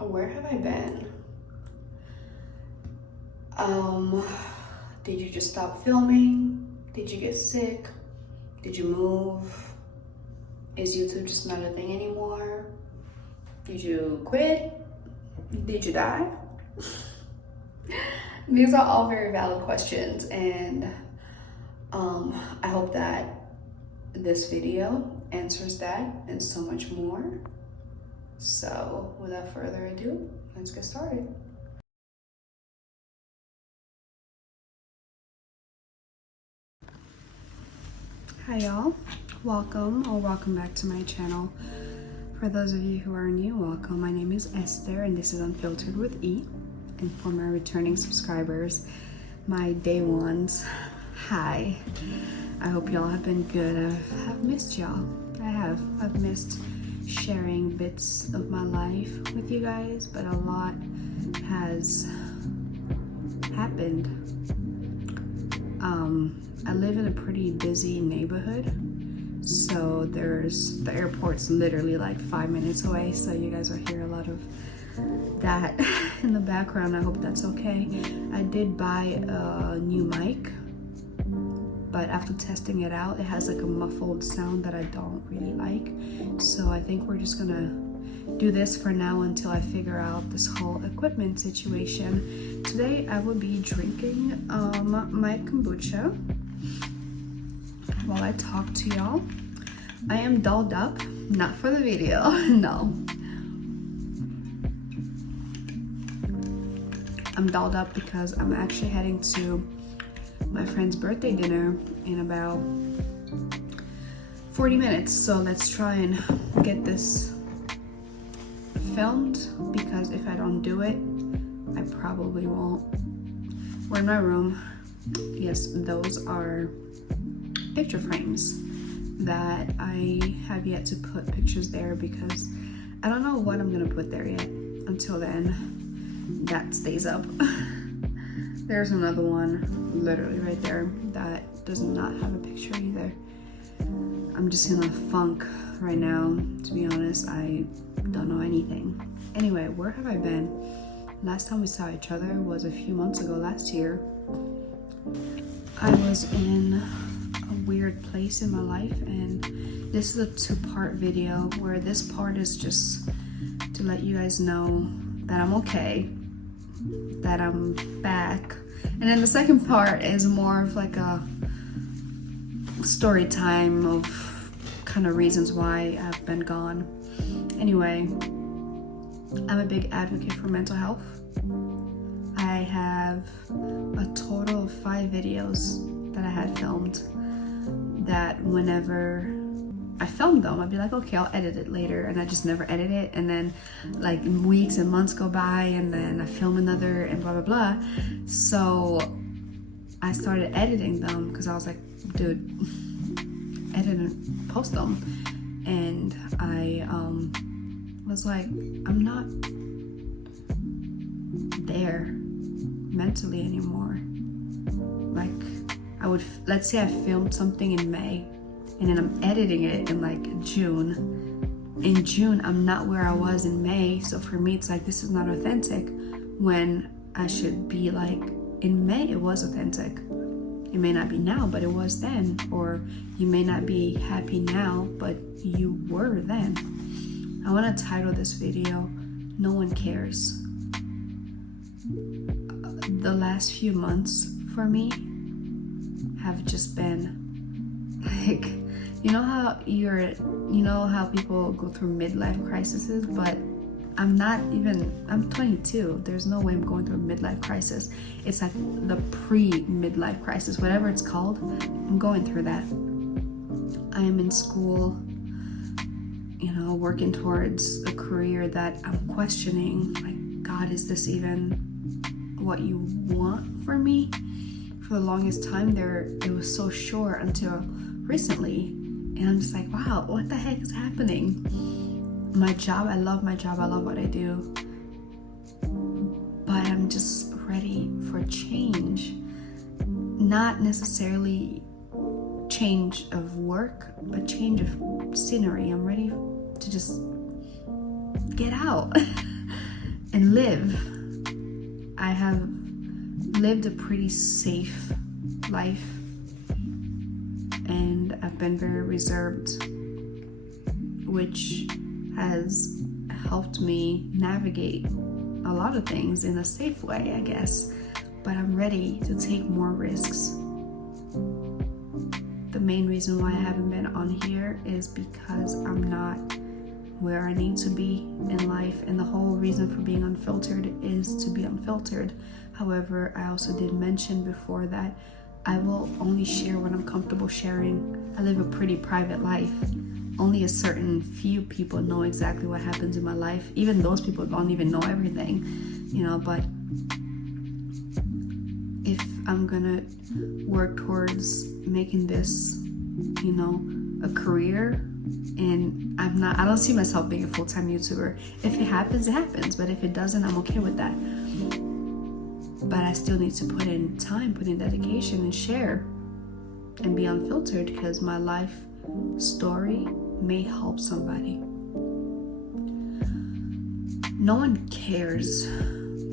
Where have I been? Did you just stop filming? Did you get sick? Did you move? Is YouTube just not a thing anymore? Did you quit? Did you die? These are all very valid questions, and I hope that this video answers that and so much more. So without further ado, let's get started. Hi y'all, welcome back to my channel. For those of you who are new, welcome. My name is Esther and this is Unfiltered with E. And for my returning subscribers, my day ones, hi. I hope y'all have been good. I've missed y'all. I've missed sharing bits of my life with you guys, but a lot has happened. I live in a pretty busy neighborhood, so the airport's literally like 5 minutes away, so you guys will hear a lot of that in the background. I hope that's okay. I did buy a new mic, but after testing it out, it has like a muffled sound that I don't really like, so I think we're just gonna do this for now until I figure out this whole equipment situation. Today I will be drinking my kombucha while I talk to y'all. I am dolled up, not for the video, no. I'm dolled up because I'm actually heading to my friend's birthday dinner in about 40 minutes. So let's try and get this filmed, because if I don't do it, I probably won't. We're in my room. Yes, those are picture frames that I have yet to put pictures there because I don't know what I'm gonna put there yet. Until then, that stays up. There's another one literally right there that does not have a picture either. I'm just in a funk right now, to be honest. I don't know anything. Anyway, where have I been? Last time we saw each other was a few months ago, last year. I was in a weird place in my life, and this is a two-part video where this part is just to let you guys know that I'm okay, that I'm back, and then the second part is more of like a story time of kind of reasons why I've been gone. Anyway, I'm a big advocate for mental health. I have a total of 5 videos that I had filmed that whenever I filmed them, I'd be like, okay, I'll edit it later, and I just never edit it, and then like weeks and months go by, and then I film another, and blah blah blah. So I started editing them because I was like, dude, edit and post them. And I was like, I'm not there mentally anymore. Like, let's say I filmed something in May and then I'm editing it in like June. In June, I'm not where I was in May, so for me it's like, this is not authentic, when I should be like, in May it was authentic. It may not be now, but it was then. Or you may not be happy now, but you were then. I want to title this video, No One Cares. The last few months for me have just been like, you know how people go through midlife crises, but I'm 22. There's no way I'm going through a midlife crisis. It's like the pre-midlife crisis, whatever it's called. I'm going through that. I am in school, working towards a career that I'm questioning. Like, God, is this even what you want for me? For the longest time there, it was so sure until recently. And I'm just like, wow, what the heck is happening? My job, I love my job, I love what I do, but I'm just ready for change. Not necessarily change of work, but change of scenery. I'm ready to just get out. and live. I have lived a pretty safe life, and I've been very reserved, which has helped me navigate a lot of things in a safe way, I guess. But I'm ready to take more risks. The main reason why I haven't been on here is because I'm not where I need to be in life, and the whole reason for being unfiltered is to be unfiltered. However, I also did mention before that I will only share what I'm comfortable sharing. I live a pretty private life. Only a certain few people know exactly what happens in my life. Even those people don't even know everything, but if I'm gonna work towards making this, a career, and I don't see myself being a full-time YouTuber. If it happens, it happens, but if it doesn't, I'm okay with that. But I still need to put in time, put in dedication, and share and be unfiltered, because my life story may help somebody. No one cares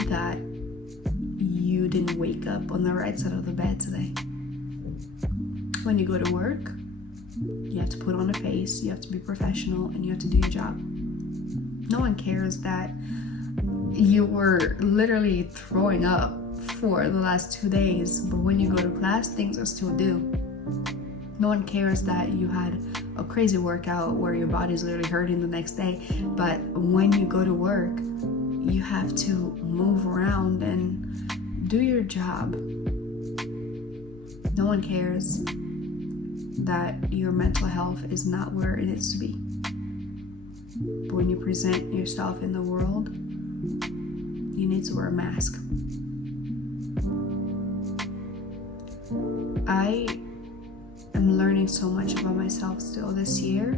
that you didn't wake up on the right side of the bed today. When you go to work, you have to put on a face, you have to be professional, and you have to do your job. No one cares that you were literally throwing up for the last 2 days, but when you go to class, things are still due. No one cares that you had a crazy workout where your body's literally hurting the next day, but when you go to work, you have to move around and do your job. No one cares that your mental health is not where it needs to be. But when you present yourself in the world, you need to wear a mask. I am learning so much about myself still this year,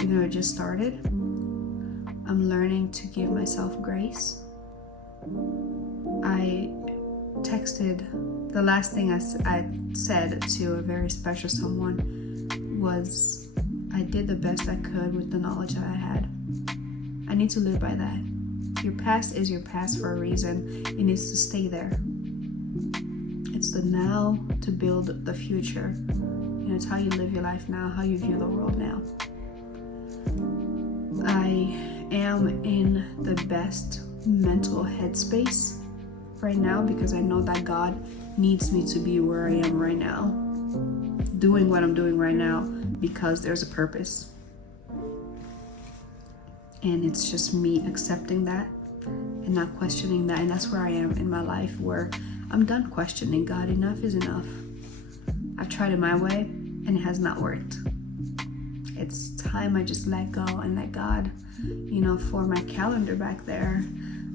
even though it just started. I'm learning to give myself grace. I texted, the last thing I said to a very special someone was, I did the best I could with the knowledge that I had. I need to live by that. Your past is your past for a reason. It needs to stay there. It's the now to build the future. It's how you live your life now, how you view the world now. I am in the best mental headspace right now because I know that God needs me to be where I am right now, doing what I'm doing right now, because there's a purpose. And it's just me accepting that and not questioning that. And that's where I am in my life, where I'm done questioning God. Enough is enough. I've tried it my way and it has not worked. It's time I just let go and let God. For my calendar back there,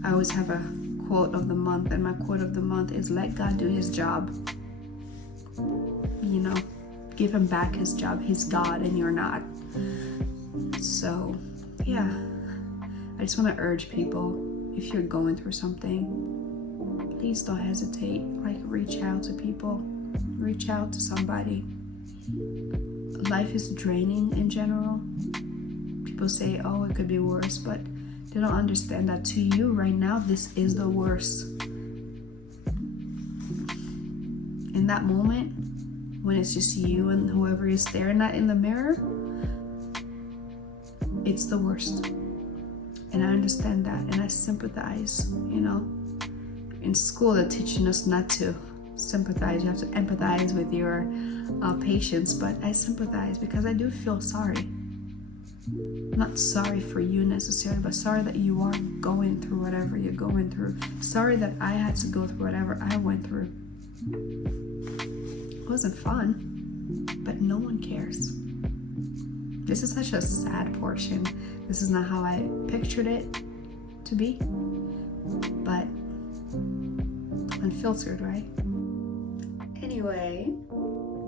I always have a quote of the month, and my quote of the month is, let God do his job. Give him back his job. He's God and you're not. So yeah, I just want to urge people, if you're going through something, please don't hesitate. Reach out to people, reach out to somebody. Life is draining in general. People say, oh, it could be worse, but they don't understand that to you right now, this is the worst. In that moment, when it's just you and whoever is staring at in the mirror, it's the worst. And I understand that, and I sympathize. In school, they're teaching us not to sympathize. You have to empathize with your patients, but I sympathize because I do feel sorry. Not sorry for you necessarily, but sorry that you are going through whatever you're going through. Sorry that I had to go through whatever I went through. It wasn't fun, but no one cares. This is such a sad portion. This is not how I pictured it to be, but unfiltered, right? Anyway,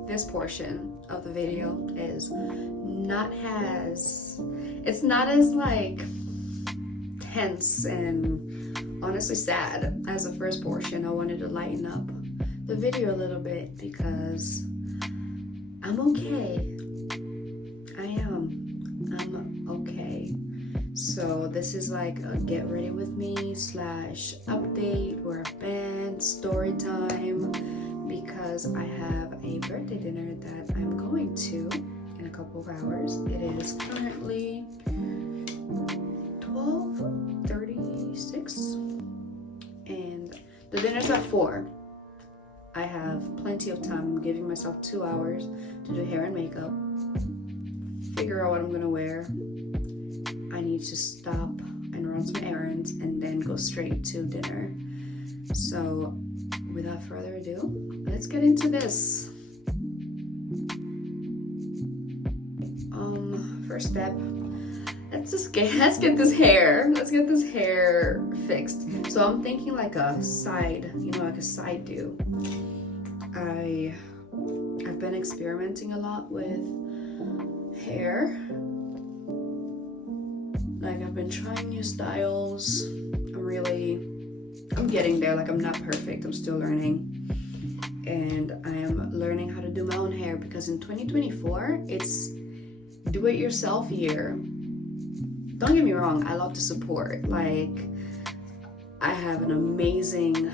this portion of the video is it's not as tense and honestly sad as the first portion. I wanted to lighten up the video a little bit because I'm okay. I'm okay. So this is like a get ready with me / update where I've been, story time, because I have a birthday dinner that I'm going to in a couple of hours. It is currently 12:36 and the dinner's at 4. I have plenty of time. I'm giving myself 2 hours to do hair and makeup, figure out what I'm gonna wear. I need to stop and run some errands and then go straight to dinner. So without further ado, let's get into this. First step, let's get this hair fixed. So I'm thinking like a side, like a side do. I've been experimenting a lot with hair. Like I've been trying new styles. I'm getting there. Like I'm not perfect. I'm still learning. And I am learning how to do my own hair because in 2024, it's do it yourself year. Don't get me wrong, I love to support. Like I have an amazing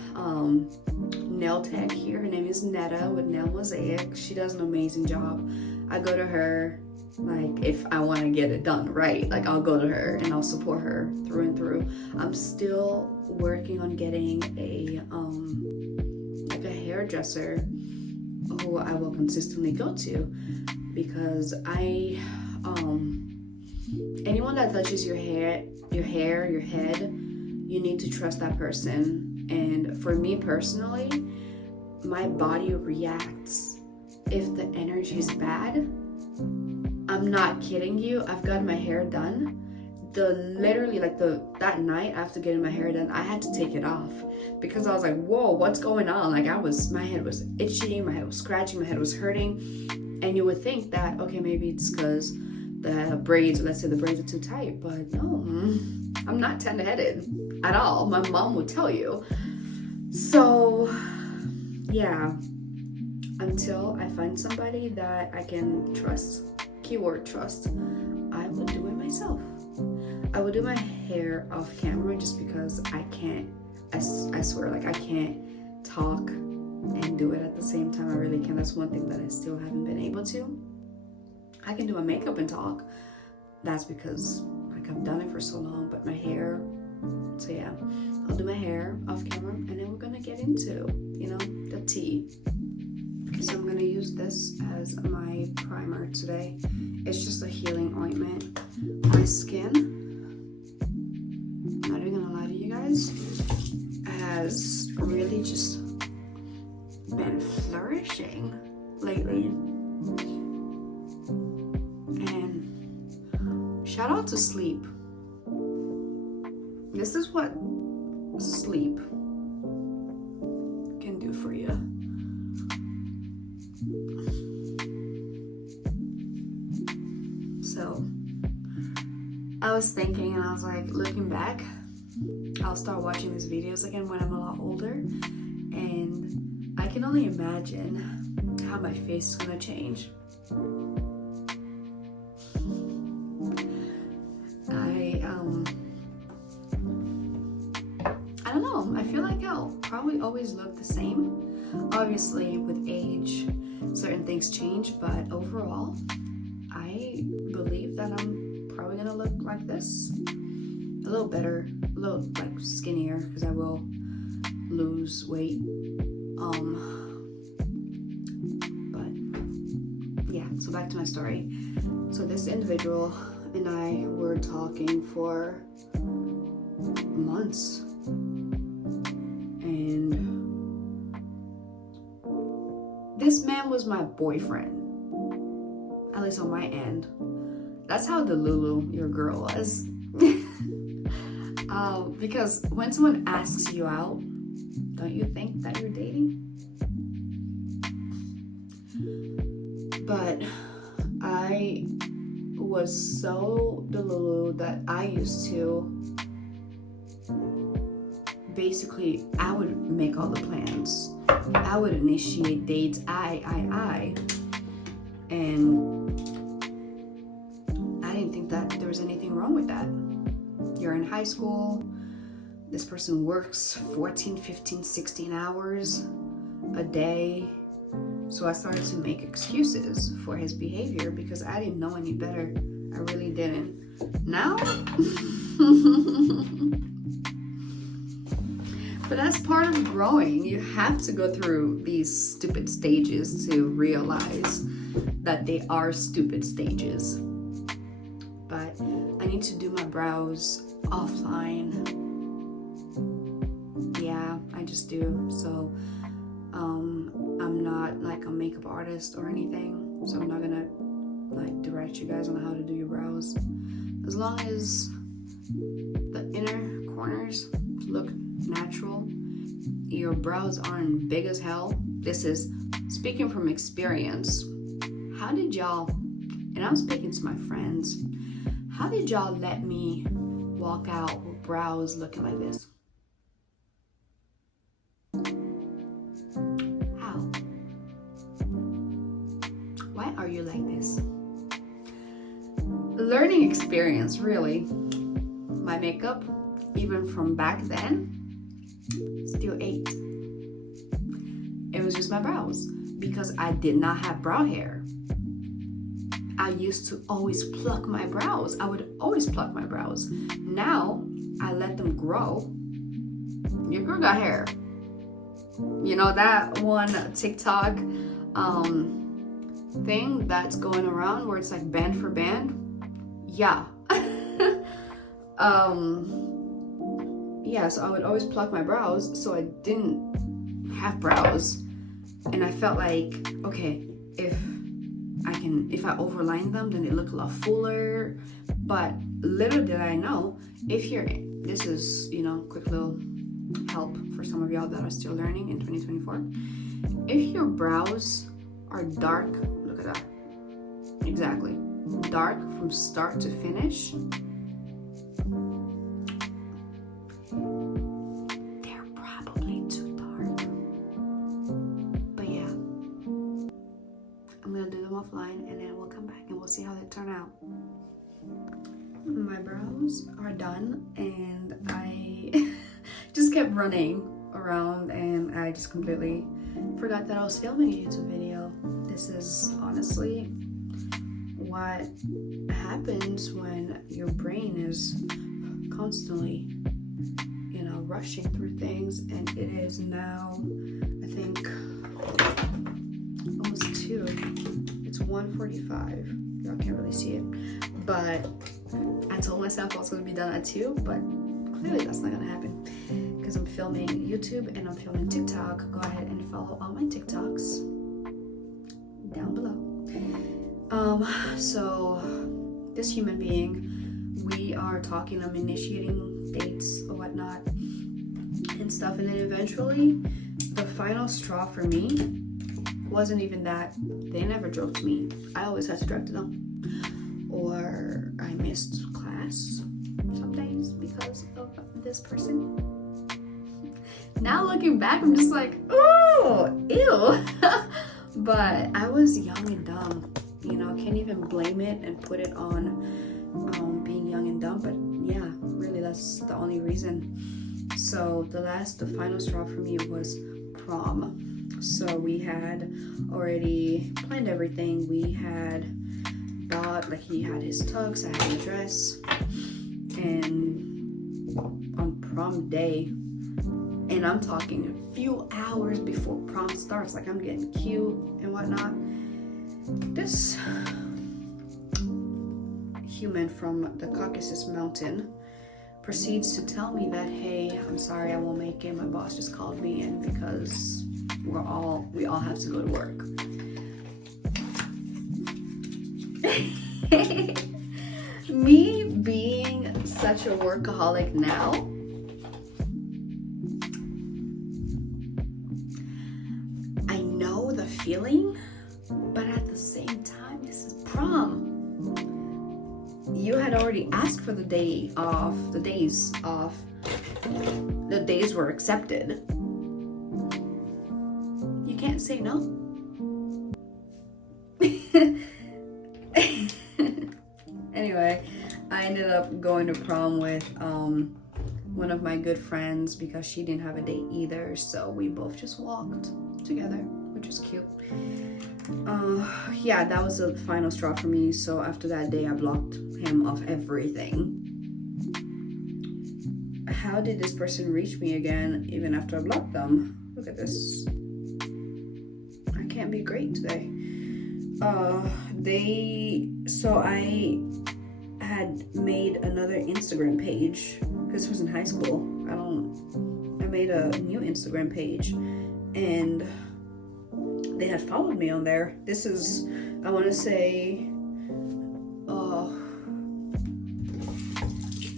nail tech here. Her name is Netta with Nail Mosaic. She does an amazing job. I go to her. Like if I want to get it done right, like I'll go to her and I'll support her through and through. I'm still working on getting a hairdresser who I will consistently go to, because anyone that touches your hair, your head, you need to trust that person. And for me personally, my body reacts if the energy is bad. I'm not kidding you. I've gotten my hair done. That night after getting my hair done, I had to take it off because I was like, whoa, what's going on? Like my head was itchy, my head was scratching, my head was hurting. And you would think that, okay, maybe it's because the braids are too tight, but no, I'm not tender-headed at all. My mom would tell you. So yeah, until I find somebody that I can trust, keyword trust, I will do it myself. I will do my hair off camera just because I can't, I swear, like I can't talk and do it at the same time. I really can. That's one thing that I still haven't been able to. I can do my makeup and talk. That's because like I've done it for so long, but my hair, so yeah, I'll do my hair off camera and then we're gonna get into, the tea. So I'm gonna use this as my primer today. It's just a healing ointment. My skin, not even gonna lie to you guys, has really just been flourishing lately. And shout out to sleep. This is what sleep can do for you. So I was thinking, and I was like, looking back, I'll start watching these videos again when I'm a lot older, and I can only imagine how my face is gonna change. I don't know. I feel like I'll probably always look the same. Obviously, with age, certain things change, but overall, I believe that I'm probably gonna look like this. A little better, a little like skinnier, because I will lose weight. But yeah, so back to my story. So this individual and I were talking for months. And this man was my boyfriend, at least on my end. That's how delulu your girl was. Because when someone asks you out, don't you think that you're dating? But I was so delulu that I used to basically, I would make all the plans. I would initiate dates. I. And I didn't think that there was anything wrong with that. you're in high school, this person works 14, 15, 16 hours a day. So I started to make excuses for his behavior because I didn't know any better. I really didn't. Now, but that's part of growing. You have to go through these stupid stages to realize that they are stupid stages. But I need to do my brows offline. Yeah, I just do. So I'm not like a makeup artist or anything, so I'm not gonna like direct you guys on how to do your brows. As long as the inner corners look natural, your brows aren't big as hell. This is speaking from experience. How did y'all, and I'm speaking to my friends, how did y'all let me walk out with brows looking like this? How? Why are you like this? Learning experience, really. My makeup, even from back then, still ate. It was just my brows because I did not have brow hair. I used to always pluck my brows. I would always pluck my brows. Now I let them grow. Your girl got hair. You know that one TikTok thing that's going around where it's like band for band? Yeah. Yeah, so I would always pluck my brows so I didn't have brows. And I felt like, okay, if I overline them, then they look a lot fuller. But little did I know, this is, quick little help for some of y'all that are still learning in 2024. If your brows are dark, look at that. Exactly. Dark from start to finish, they're probably too dark. But yeah, I'm gonna do them offline and then we'll come back and we'll see how they turn out. My brows are done and I just kept running around and I just completely forgot that I was filming a YouTube video. This is honestly what happens when your brain is constantly, rushing through things. And it is now, I think, almost 2. It's 1:45. Y'all can't really see it, but I told myself I was going to be done at 2, but clearly that's not going to happen because I'm filming YouTube and I'm filming TikTok. Go ahead and follow all my TikToks down below. So this human being, we are talking, I'm initiating dates or whatnot and stuff, and then eventually the final straw for me wasn't even that they never drove to me. I always had to drive to them, or I missed class some days because of this person. Now looking back, I'm just like, ooh, ew. But I was young and dumb. Can't even blame it and put it on being young and dumb, but yeah, really that's the only reason. So the final straw for me was prom. So we had already planned everything. We had bought, like, he had his tux, I had a dress, and on prom day, and I'm talking a few hours before prom starts, like I'm getting cute and whatnot, this human from the Caucasus Mountain proceeds to tell me that, hey, I'm sorry, I won't make it. My boss just called me in because we all have to go to work. Me being such a workaholic now, I know the feeling, but at the same time, this is prom. You had already asked for the days off. The days were accepted. You can't say no. Anyway, I I ended up going to prom with one of my good friends because she didn't have a date either, so we both just walked together, which was cute. Yeah, that was the final straw for me. So after that day, I blocked him off everything. How did this person reach me again even after I blocked them? Look at this. I can't be great today. So I had made another Instagram page because this was in high school. I made a new Instagram page and they had followed me on there. This is, I want to say,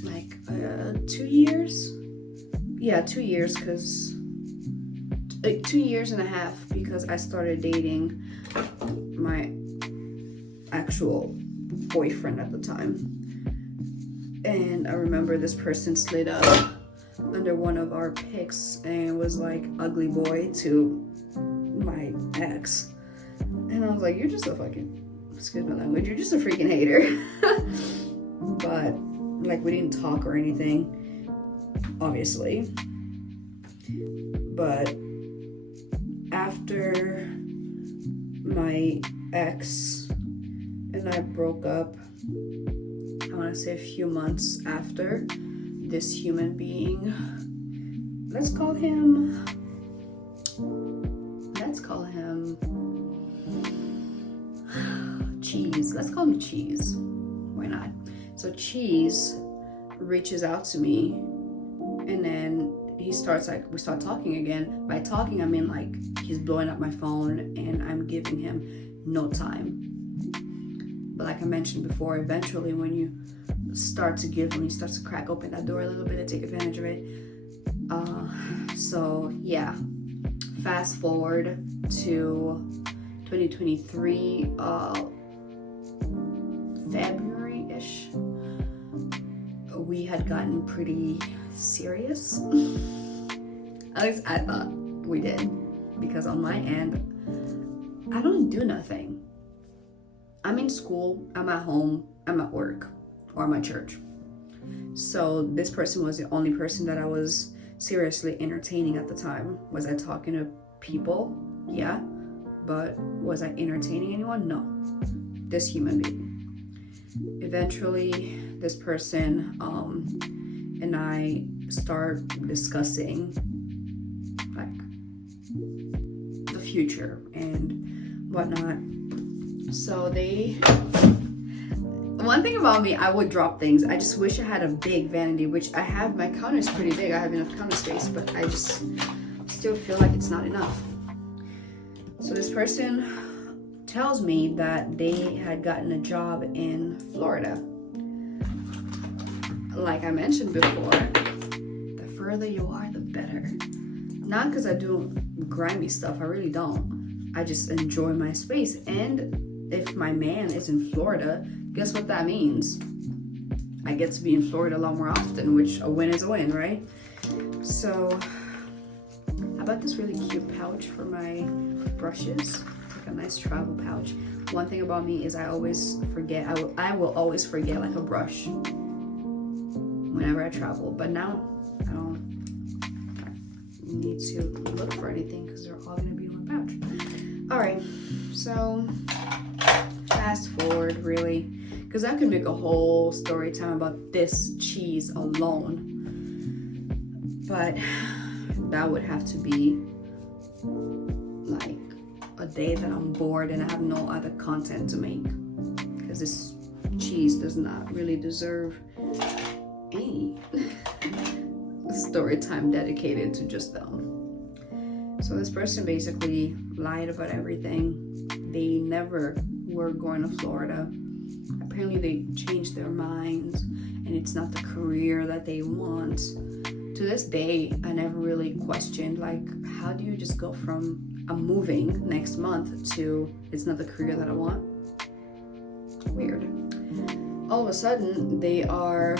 like 2 years. Yeah, 2 years, because like 2 years and a half, because I started dating my actual boyfriend at the time. And I remember this person slid up under one of our pics and was like ugly boy to my ex. And I was like, you're just a fucking, excuse my language, you're just a freaking hater. But like, we didn't talk or anything, obviously. But after my ex and I broke up, I want to say a few months after, this human being, let's call him Cheese. Let's call him Cheese. Why not? So Cheese reaches out to me, and then we start talking again. By talking, I mean like he's blowing up my phone and I'm giving him no time. But like I mentioned before, eventually when you start to crack open that door a little bit and take advantage of it. So yeah, fast forward to 2023, February-ish, we had gotten pretty serious. At least I thought we did, because on my end, I don't do nothing. I'm in school, I'm at home, I'm at work, or I'm at church. So this person was the only person that I was seriously entertaining at the time. Was I talking to people? Yeah. But was I entertaining anyone? No. This human being. Eventually, this person and I start discussing like the future and whatnot. So one thing about me, I would drop things. I just wish I had a big vanity, which I have. My counter is pretty big. I have enough counter space, but I just still feel like it's not enough. So this person tells me that they had gotten a job in Florida. Like I mentioned before, the further you are, the better. Not because I do grimy stuff, I really don't. I just enjoy my space. And if my man is in Florida, guess what that means? I get to be in Florida a lot more often, which a win is a win, right? So I bought this really cute pouch for my brushes, like a nice travel pouch. One thing about me is I always forget, I will always forget like a brush whenever I travel, but now I don't need to look for anything because they're all gonna be in one pouch. All right, so fast forward really, because I could make a whole story time about this cheese alone, but that would have to be like a day that I'm bored and I have no other content to make, because this cheese does not really deserve any story time dedicated to just them. So this person basically lied about everything. They never were going to Florida. Apparently they changed their minds and it's not the career that they want. To this day, I never really questioned, like, how do you just go from I'm moving next month to it's not the career that I want? Weird. All of a sudden, they are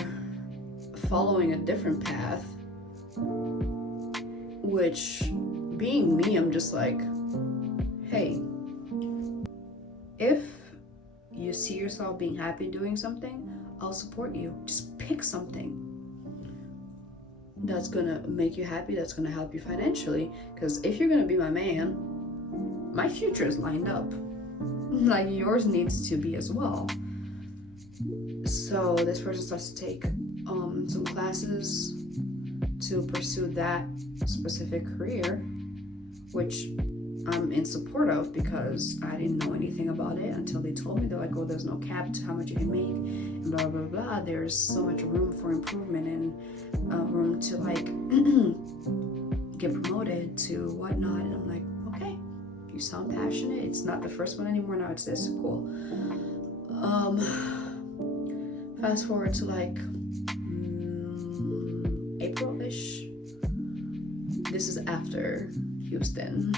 following a different path, which, being me, I'm just like, hey, if you see yourself being happy doing something, I'll support you. Just pick something that's gonna make you happy, that's gonna help you financially. Because if you're gonna be my man, my future is lined up. Like yours needs to be as well. So this person starts to take some classes to pursue that specific career, which I'm in support of because I didn't know anything about it until they told me. They're like, oh, there's no cap to how much you can make and blah blah blah. There's so much room for improvement and room to like get promoted to whatnot. And I'm like, okay, you sound passionate. It's not the first one anymore, now it's this. Cool. Fast forward to like April-ish. This is after Houston.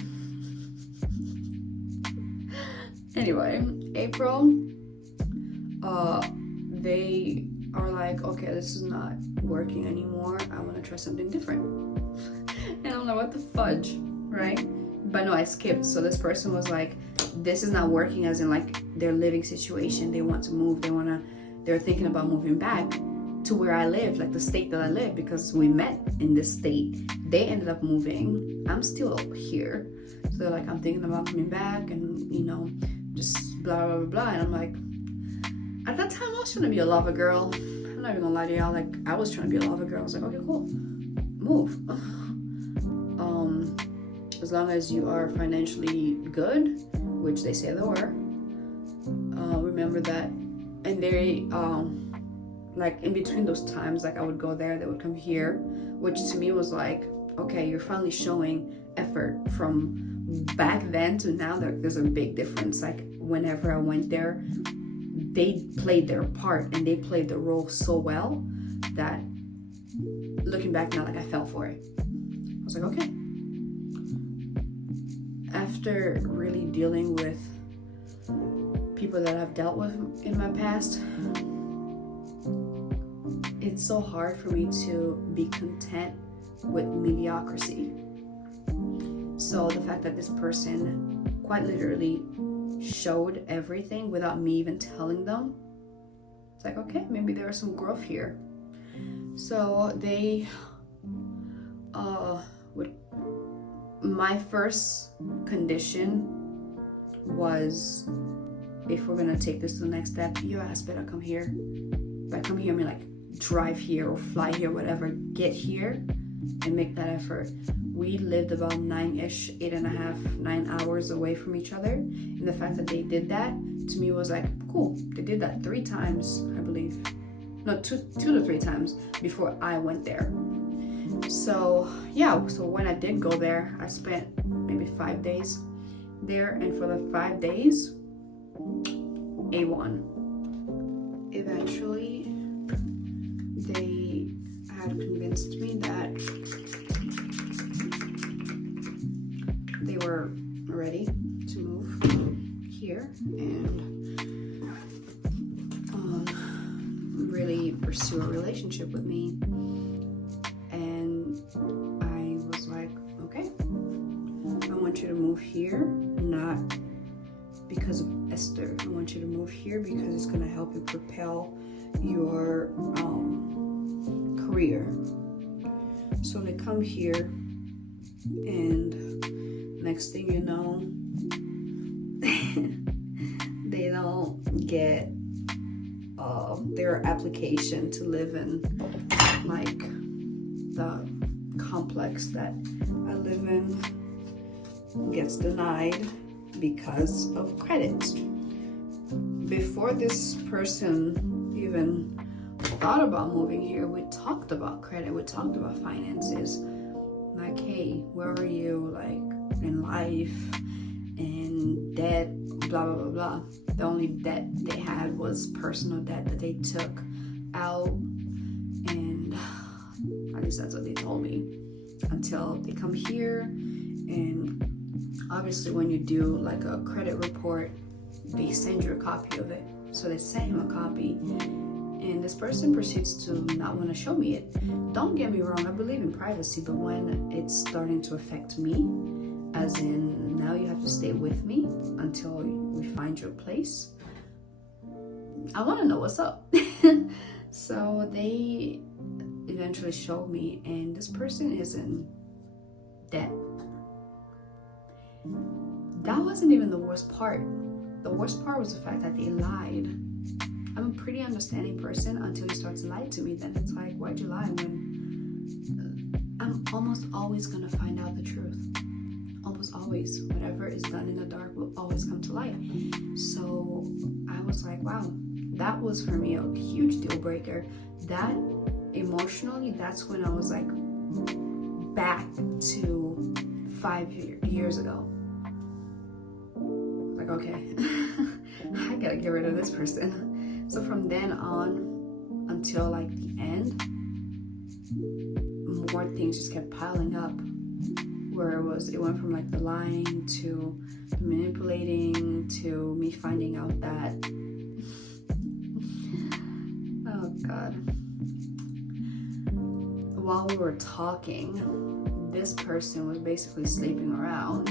Anyway, April, they are like, okay, this is not working anymore. I want to try something different. And I'm like, what the fudge, right? But no, I skipped. So this person was like, this is not working, as in like their living situation. They want to move. They're thinking about moving back to where I live, like the state that I live, because we met in this state. They ended up moving. I'm still here. So they're like, I'm thinking about coming back and, you know, just blah, blah, blah, blah. And I'm like, at that time, I was trying to be a lover girl. I'm not even gonna lie to y'all. Like, I was trying to be a lover girl. I was like, okay, cool. Move. As long as you are financially good, which they say they were, remember that. And they, like in between those times, like I would go there, they would come here, which to me was like, okay, you're finally showing effort. From back then to now, there's a big difference. Like whenever I went there, they played their part and they played the role so well that looking back now, like I fell for it. I was like, okay. After really dealing with people that I've dealt with in my past, it's so hard for me to be content with mediocrity. So the fact that this person quite literally showed everything without me even telling them, it's like, okay, maybe there is some growth here. So they my first condition was, if we're gonna take this to the next step, your ass better come here. By come here, I mean like drive here or fly here, whatever. Get here and make that effort. We lived about 9 hours away from each other. And the fact that they did that, to me was like, cool. They did that 3 times, I believe. No, two to 3 times before I went there. So yeah, so when I did go there, I spent maybe 5 days there. And for the 5 days, A1. Eventually, they had convinced me that they were ready to move here and really pursue a relationship with me. And I was like, okay, I want you to move here, not because of Esther. I want you to move here because it's going to help you propel your career. So they come here, and next thing you know, they don't get their application to live in like the complex that I live in gets denied because of credit. Before this person even thought about moving here, we talked about credit, we talked about finances. Like, hey, where are you like in life and debt, blah blah blah blah. The only debt they had was personal debt that they took out, and at least that's what they told me, until they come here. And obviously when you do like a credit report, they send you a copy of it. So they sent him a copy, and this person proceeds to not want to show me it. Don't get me wrong, I believe in privacy, but when it's starting to affect me, as in now you have to stay with me until we find your place, I want to know what's up. So they eventually showed me, and this person is in debt. That wasn't even the worst part. The worst part was the fact that they lied. I'm a pretty understanding person until you start to lie to me. Then it's like, why'd you lie when I'm almost always gonna find out the truth? Almost always. Whatever is done in the dark will always come to light. So I was like, wow, that was for me a huge deal breaker. That emotionally, that's when I was like back to 5 years ago. Like, okay, I gotta get rid of this person. So from then on until like the end, more things just kept piling up, where it went from like the lying to the manipulating to me finding out that oh god, while we were talking, this person was basically sleeping around,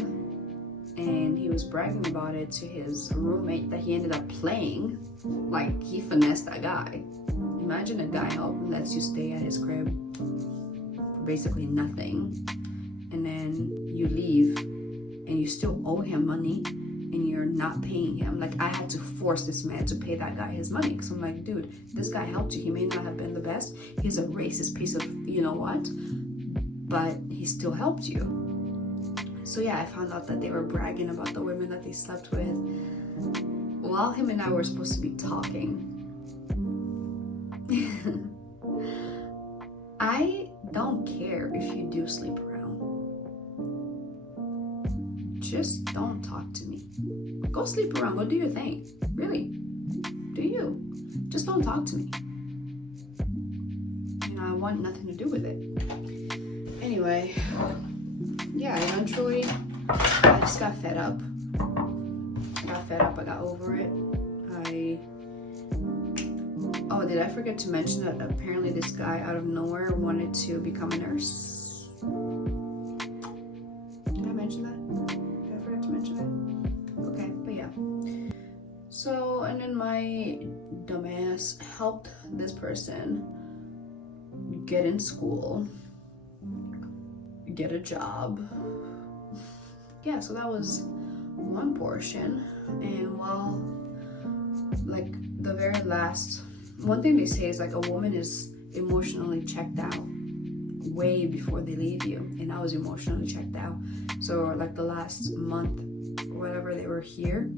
and he was bragging about it to his roommate that he ended up playing. Like, he finessed that guy. Imagine a guy lets you stay at his crib for basically nothing, and then you leave and you still owe him money and you're not paying him. Like, I had to force this man to pay that guy his money, because I'm like, dude, this guy helped you. He may not have been the best. He's a racist piece of you know what, but he still helped you. So yeah, I found out that they were bragging about the women that they slept with while him and I were supposed to be talking. I don't care if you do sleep around. Just don't talk to me. Go sleep around, go do your thing. Really, do you. Just don't talk to me. You know, I want nothing to do with it. Anyway, yeah, eventually I just got fed up. I got over it. Oh, did I forget to mention that apparently this guy out of nowhere wanted to become a nurse? Did I mention that? Did I forget to mention that? Okay, but yeah. So, and then my dumbass helped this person get in school, get a job. Yeah, so that was one portion. And well, like the very last, one thing they say is like a woman is emotionally checked out way before they leave you, and I was emotionally checked out. So like the last month or whatever they were here,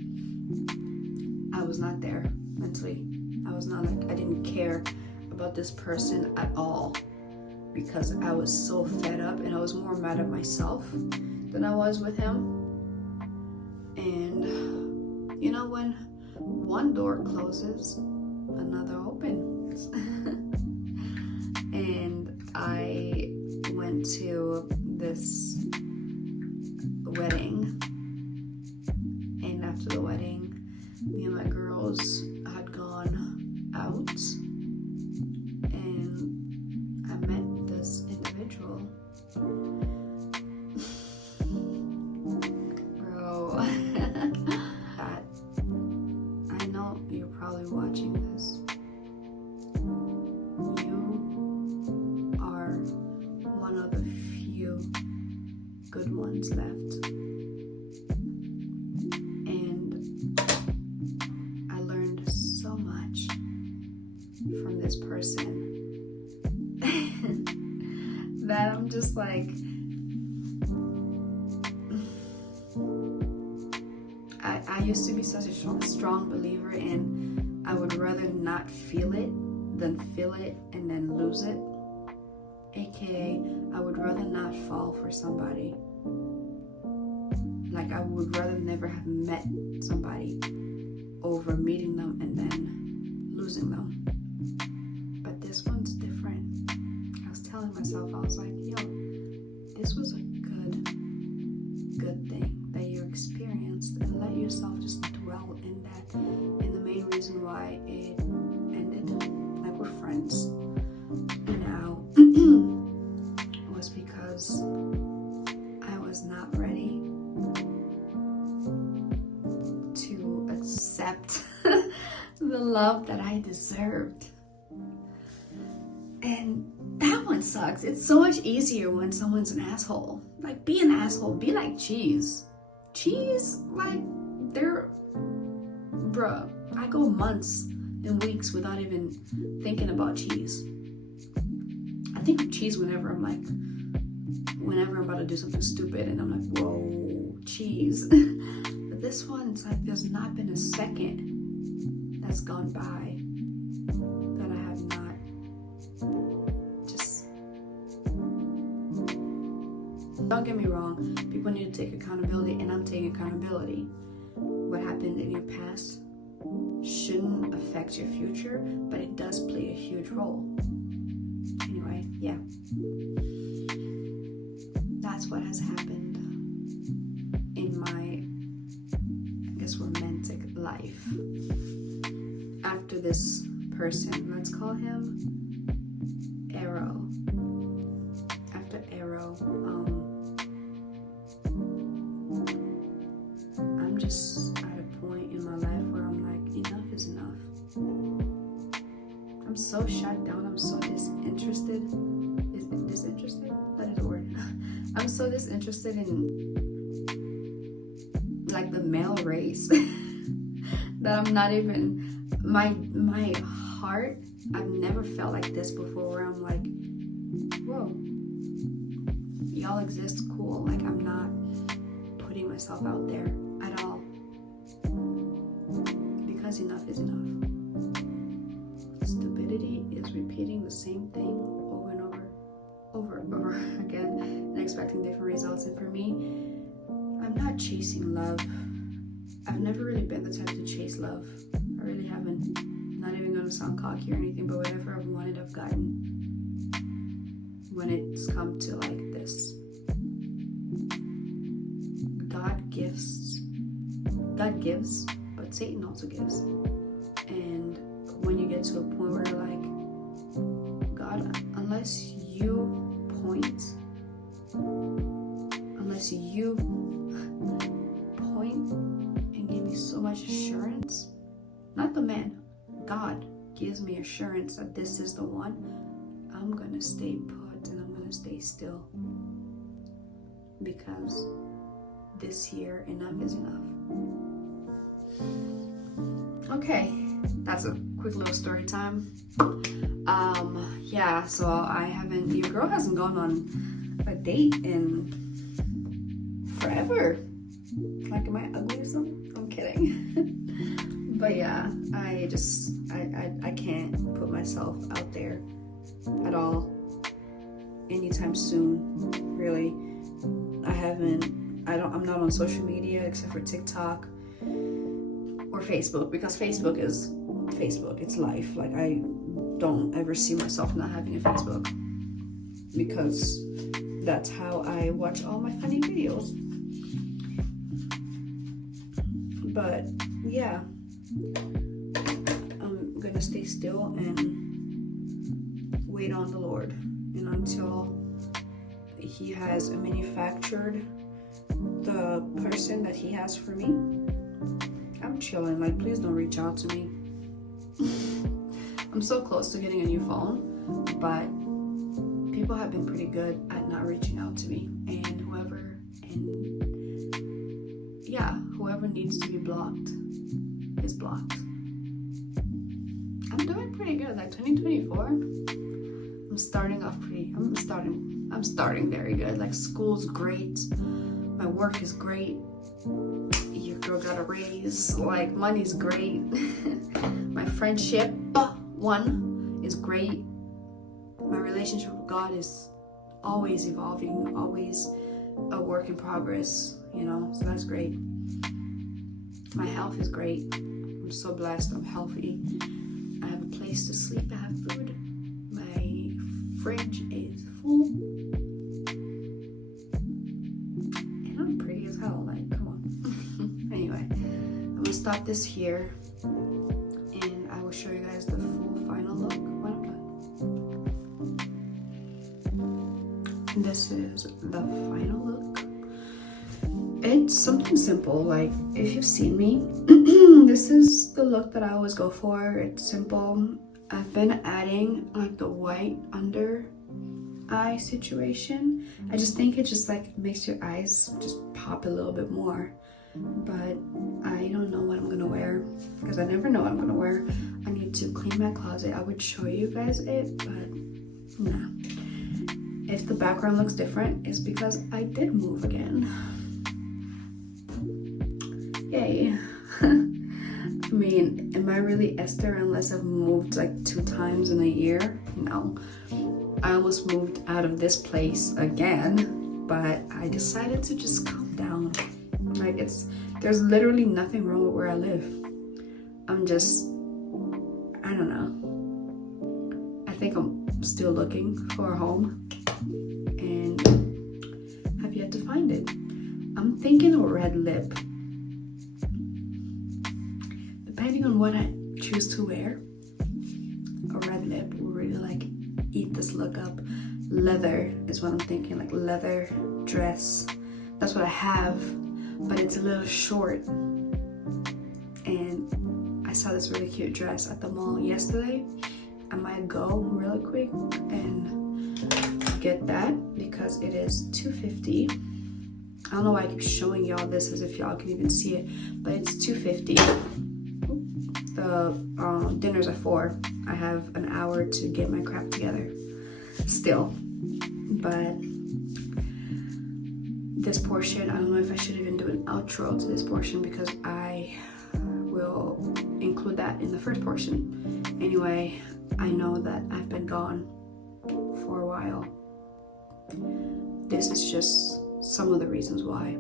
I was not there mentally. I was not, like, I didn't care about this person at all, because I was so fed up, and I was more mad at myself than I was with him. And you know, when one door closes, another opens. And I went to this wedding, and after the wedding, me and my girls had gone out, and I met this individual. Bro, I know you're probably watching this. You are one of the few good ones left. And I learned so much from this person that I'm just like, I used to be such a strong believer in I would rather not feel it than feel it and then lose it. AKA, I would rather not fall for somebody. Like, I would rather never have met somebody over meeting them and then losing them. But this one's different. I was telling myself, I was like, yo, this was a good thing that you experienced, and let yourself just dwell in that. And the main reason why it ended, like we're friends now, was because I was not ready to accept the love that I deserved. And that one sucks. It's so much easier when someone's an asshole. Like, be an asshole. Be like cheese. Cheese, like, they're... Bruh, I go months and weeks without even thinking about cheese. I think of cheese whenever I'm about to do something stupid and I'm like, whoa, cheese. But this one, it's like there's not been a second that's gone by that I have not just... Don't get me wrong, people need to take accountability, and I'm taking accountability. What happened in your past shouldn't affect your future, but it does play a huge role. Anyway, yeah. That's what has happened in my, I guess, romantic life. After this person, let's call him Arrow. After Arrow, I'm just at a point in my life where I'm like, enough is enough. I'm so shut down. I'm so disinterested. Is it disinterested? That is a word. I'm so disinterested in like the male race that I'm not even, my heart, I've never felt like this before, where I'm like, whoa, y'all exist, cool. Like, I'm not putting myself out there at all, because enough is enough. Stupidity is repeating the same thing over and over again and expecting different results. And for me, I'm not chasing love. I've never really been the type to chase love. I really haven't. Not even gonna sound cocky or anything, but whatever I've wanted, I've gotten. When it's come to like this, God gives, but Satan also gives. And when you get to a point where you're like, God, unless you point and give me so much assurance, not the man, God gives me assurance that this is the one, I'm gonna stay put and I'm gonna stay still, because this year, enough is enough. Okay, that's a quick little story time. Yeah, so your girl hasn't gone on a date in forever. Like, am I ugly or something? I'm kidding. But yeah, I can't put myself out there at all anytime soon, really. I'm not on social media except for TikTok or Facebook, because Facebook is Facebook, it's life. Like, I don't ever see myself not having a Facebook, because that's how I watch all my funny videos. But yeah, I'm gonna stay still and wait on the Lord, and until He has manufactured the person that He has for me, I'm chilling. Like, please don't reach out to me. I'm so close to getting a new phone, but people have been pretty good at not reaching out to me, and whoever needs to be blocked is blocked. I'm doing pretty good. Like, 2024, I'm starting very good. Like, school's great, my work is great, your girl got a raise, like, money's great. My friendship is great. My relationship with God is always evolving, always a work in progress, so that's great. My health is great. I'm so blessed. I'm healthy. I have a place to sleep. I have food. My fridge is full. And I'm pretty as hell. Like, come on. Anyway, I'm gonna stop this here, and I will show you guys the full final look when I'm done. This is the final look. It's something simple. Like, if you've seen me, this is the look that I always go for. It's simple. I've been adding like the white under eye situation. I just think it just like makes your eyes just pop a little bit more. But I don't know what I'm gonna wear because I never know what I'm gonna wear. I need to clean my closet. I would show you guys it, but nah. If the background looks different, it's because I did move again. Yay. I mean, am I really Esther unless I've moved like 2 times in a year? No. I almost moved out of this place again, but I decided to just calm down. Like there's literally nothing wrong with where I live. I'm just, I don't know. I think I'm still looking for a home and have yet to find it. I'm thinking a red lip. Depending on what I choose to wear, a red lip will really like eat this look up. Leather is what I'm thinking, like leather dress. That's what I have, but it's a little short. And I saw this really cute dress at the mall yesterday. I might go really quick and get that because it is $250. I don't know why I keep showing y'all this as if y'all can even see it, but it's $250. The dinner's at 4. I have an hour to get my crap together still, but this portion, I don't know if I should even do an outro to this portion because I will include that in the first portion. Anyway, I know that I've been gone for a while. This is just some of the reasons why.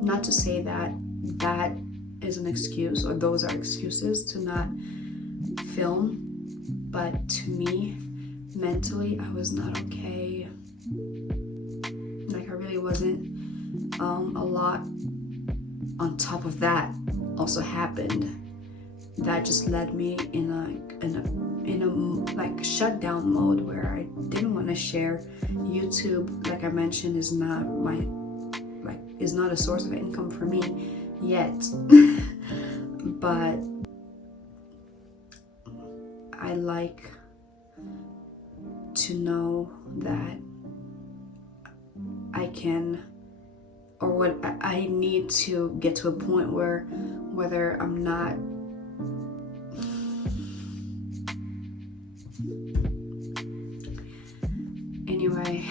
Not to say that that is an excuse or those are excuses to not film, but to me, mentally, I was not okay. Like I really wasn't. A lot on top of that also happened that just led me in a like shutdown mode where I didn't want to share. YouTube, like I mentioned, is not a source of income for me yet. But I like to know that I can, or what I need to get to a point where whether I'm not anyway,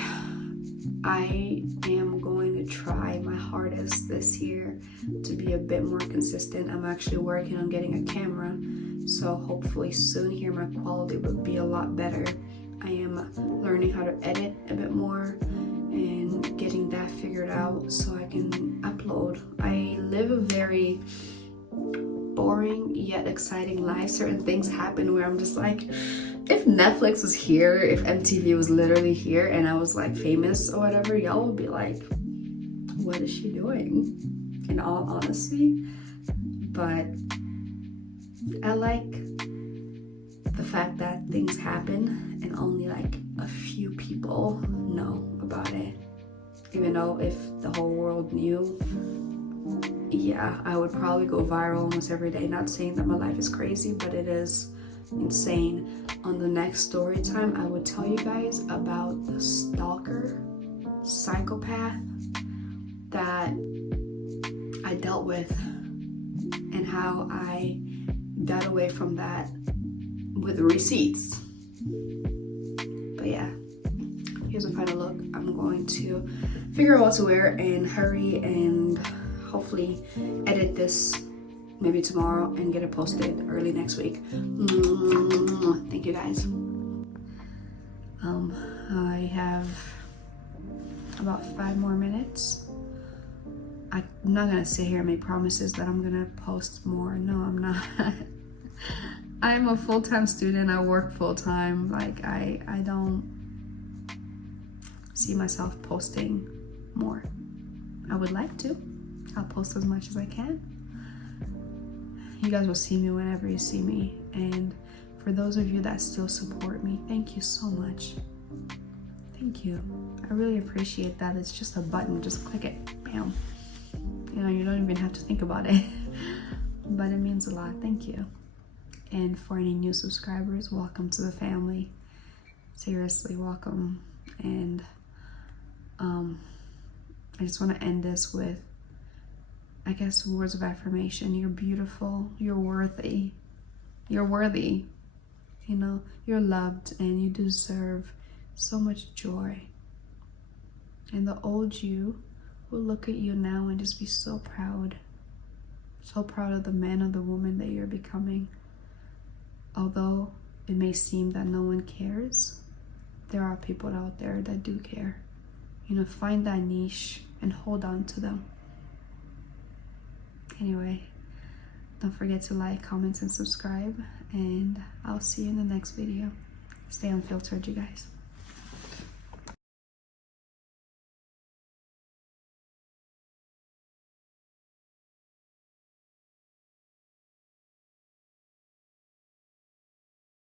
I am going to try my hardest this year to be a bit more consistent. I'm actually working on getting a camera, so hopefully soon here my quality will be a lot better. I am learning how to edit a bit more and getting that figured out so I can upload. I live a very boring yet exciting life. Certain things happen where I'm just like, if Netflix was here, if MTV was literally here and I was like famous or whatever, y'all would be like, what is she doing? In all honesty. But I like the fact that things happen and only like a few people know about it. Even though if the whole world knew, yeah, I would probably go viral almost every day. Not saying that my life is crazy, but it is insane. On the next story time, I would tell you guys about the stalker, psychopath that I dealt with and how I got away from that with receipts. But yeah, here's a final look. I'm going to figure out what to wear and hurry and hopefully edit this maybe tomorrow and get it posted early next week. Thank you guys. I have about 5 more minutes. I'm not gonna sit here and make promises that I'm gonna post more. No, I'm not. I'm a full-time student. I work full-time. Like I don't see myself posting more. I would like to. I'll post as much as I can. You guys will see me whenever you see me. And for those of you that still support me, thank you so much. Thank you. I really appreciate that. It's just a button. Just click it. Bam. You know, you don't even have to think about it. But it means a lot. Thank you. And for any new subscribers, welcome to the family. Seriously, welcome. And I just want to end this with, I guess, words of affirmation. You're beautiful. You're worthy. You're worthy. You know, you're loved and you deserve so much joy. And the old you will look at you now and just be so proud. So proud of the man or the woman that you're becoming. Although it may seem that no one cares, there are people out there that do care. You know, find that niche and hold on to them. Anyway, don't forget to like, comment, and subscribe. And I'll see you in the next video. Stay unfiltered, you guys.